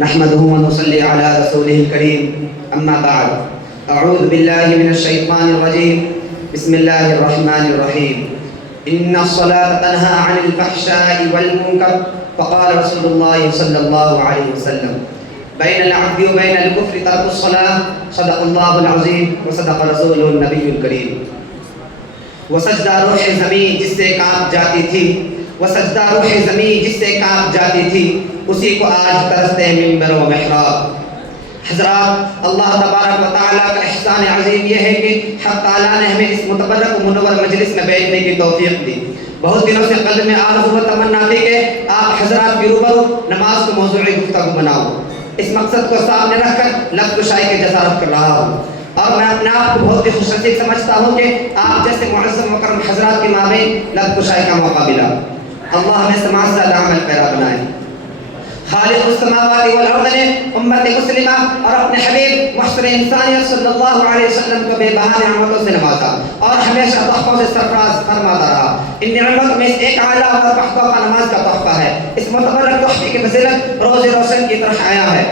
نحمده ونصلي على رسوله الكريم أما بعد أعوذ بالله من الشيطان الرجيم بسم الله الرحمن الرحيم إن الصلاة تنهى عن الفحشاء والمنكر فقال رسول الله صلى الله عليه وسلم بين العبد وبين الكفر ترك الصلاة صدق الله العظيم وصدق رسوله النبي الكريم وہ سجدہ روح زمین جس سے کانپ جاتی تھی، وہ سجدہ روح زمین جس سے کانپ جاتی تھی، اسی کو آج ترستے منبر و محراب۔ حضرات، اللہ تبارک و تعالیٰ کا احسان عظیم یہ ہے کہ حق تعالیٰ نے ہمیں اس متبرک و منور مجلس میں بیٹھنے کی توفیق دی۔ بہت دنوں سے قلب میں آرزو و تمنا تھی کہ آپ حضرات کے روبرو نماز کو موضوع گفتگو بناؤ۔ اس مقصد کو سامنے رکھ کر لب کشائی کی جسارت کر رہا ہوں، اور میں اپنے آپ کو بہت ہی خوش نصیب سمجھتا ہوں کہ آپ جیسے معزز مکرم حضرات کے مابین لب کشائی کا موقع ملا۔ اللہ ہمیں سماج سے عمل پیرا بنائے۔ خالق السماوات والارض نے امت مسلمہ اور اپنے حبیب محشر انسانیت صلی اللہ علیہ وسلم کو بے بہا نعمتوں سے نوازا اور ہمیشہ تحفوں سے سرفراز فرماتا رہا۔ ان نعمتوں میں ایک اعلیٰ اور تحفہ نماز کا تحفہ ہے۔ اس متبرک تحفے کی فضیلت روز روشن کی طرح آیا ہے۔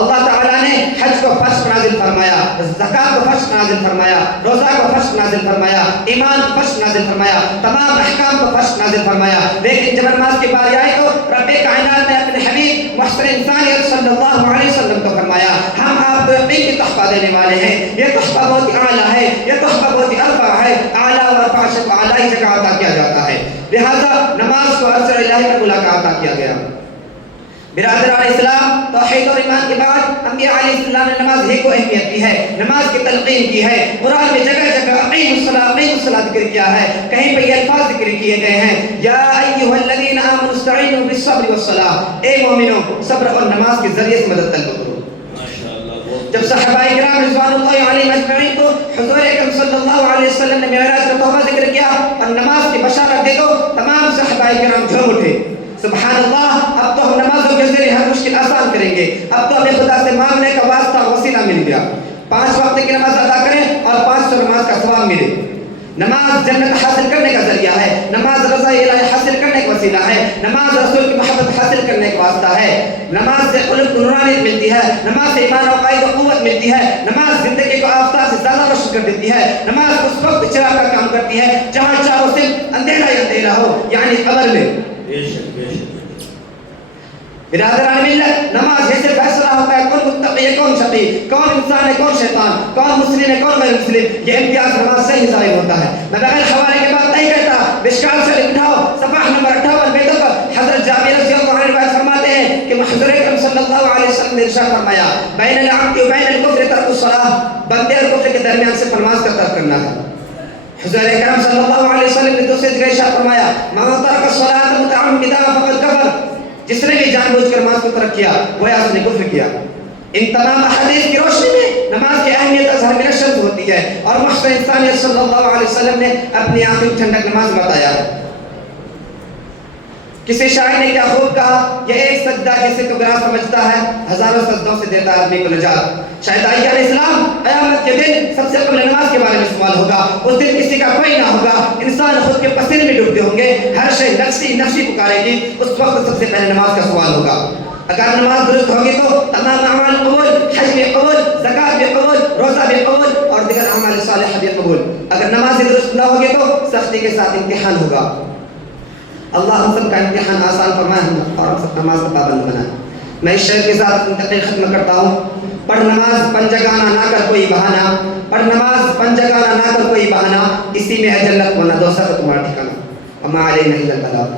اللہ تعالیٰ نے حج کو فرض نازل فرمایا، زکات کو فرض نازل فرمایا، روزہ کو فرض نازل فرمایا، ایمان کو فرض نازل فرمایا، تمام احکام کو فرض نازل فرمایا، لیکن جب نماز کی باری آئی تو رب کائنات نے اپنے حبیب محشر انسانیت صلی اللہ علیہ وسلم کو فرمایا ہم آپ کو یقینی تحفہ دینے والے ہیں۔ یہ تحفہ بہت ہی اعلیٰ ہے، یہ تحفہ بہت ہی ارفع ہے، اعلیٰ و ارفع سے اعلیٰ ہی جگہ عطا کیا جاتا ہے، لہذا نماز کو عرش الہی پر بلا کر عطا کیا گیا۔ برادران اسلام، توحید اور ایمان کے بعد انبیاء علیہ السلام نے نماز ہی کو اہمیت دی ہے، نماز کی تلقین کی ہے۔ قرآن میں جگہ جگہ اقیموا الصلاۃ اقیموا الصلاۃ ذکر کیا ہے، کہیں پہ یہ الفاظ ذکر کیے گئے ہیں یا ایھا الذین آمنوا استعینوا بالصبر والصلاۃ، اے مومنوں صبر اور نماز کے ذریعے سے مدد طلب کرو۔ جب صحابہ کرام رضوان اللہ علیہم اجمعین کو حضور اکرم صلی اللہ علیہ وسلم نے معراج کا تحفہ ذکر کیا اور نماز کی بشارت دے تو تمام صحابہ کرام جھوم اٹھے، سبحان اللہ، اب تو ہم نمازوں کے ذریعے ہر مشکل آسان کریں گے، اب تو ہمیں خدا سے مانگنے کا واسطہ وسیلہ مل گیا۔ 5 وقت کی نماز ادا کریں اور 500 نماز کا ثواب ملے۔ نماز جنت حاصل کرنے کا ذریعہ ہے، نماز رضا الہی حاصل کرنے کا وسیلہ ہے، نماز رسول کی محبت حاصل کرنے کا واسطہ ہے، نماز سے قلب کو نورانیت ملتی ہے، نماز سے ایمان و عقائد و قوت ملتی ہے، نماز زندگی کو آفتاب سے زیادہ روشن کر دیتی ہے، نماز اس وقت چراغ کا کام کرتی ہے جہاں چاروں سے اندھیرا ہی اندھیرا ہو، یعنی قبر میں۔ برادران ملت، نماز ہی سے فیصلہ ہوتا ہے کون متقی ہے کون شقی، کون انسان ہے کون شیطان، کون مسلم ہے کون غیر مسلم، یہ امتیاز نماز سے ہی ظاہر ہوتا ہے۔ میں بغیر حوالے کے بات نہیں کہتا، مشکال سے اٹھاؤ صفحہ نمبر 58 بیتوں پر حضرت جابر رضی اللہ عنہ روایت فرماتے ہیں کہ حضور اکرم صلی اللہ علیہ وسلم نے ارشاد فرمایا بین العبد و بین الکفر ترک الصلاۃ، بندے اور کفر کے درمیان سے نماز کا ترک کرنا ہے۔ حضور اکرم صلی اللہ علیہ وسلم نے دوسری جگہ ارشاد فرمایا من ترک الصلاۃ متعمدا فقد کفر، جس نے بھی جان بوجھ کر نماز کو ترک کیا وہ اس نے کفر کیا۔ ان تمام احادیث کی روشنی میں نماز کی اہمیت اظہار من الشمس ہوتی ہے اور محشر انسانیت صلی اللہ علیہ وسلم نے اپنی آنکھوں کی ٹھنڈک نماز بتایا۔ کسی شاعر نے کیا خوب کہا، یہ ایک سجدہ کسی کو گراں سمجھتا ہے، ہزاروں سجدوں سے دیتا ہے آدمی کو نجات۔ شاید آئیہ علیہ السلام قیامت کے دن سب سے قبل نماز کے بارے میں سوال ہوگا، اس دن کسی کا کوئی نہ ہوگا، انسان خود کے پسینے میں ڈوبتے ہوں گے، ہر شے نفسی نفسی پکارے گی، اس وقت سب سے پہلے نماز کا سوال ہوگا۔ اگر نماز درست ہوگی تو تمام اعمال قبول، حج بھی قبول، زکات بھی قبول، روزہ بھی قبول اور دیگر اعمال صالحہ بھی قبول۔ اگر نماز درست نہ ہوگی تو سختی کے ساتھ امتحان ہوگا۔ اللہ ہم سب کا امتحان آسان فرمائے اور ہم سب نماز کا پابند بنائے۔ میں اس شعر کے ساتھ تقریر ختم کرتا ہوں۔ پڑھ نماز پنجگانہ نہ کر کوئی بہانہ، پڑھ نماز پنجگانہ نہ کر کوئی بہانہ، اسی میں ہے جنت ورنہ دوزخ تمہارا ٹھکانہ، وما علینا الا البلاغ۔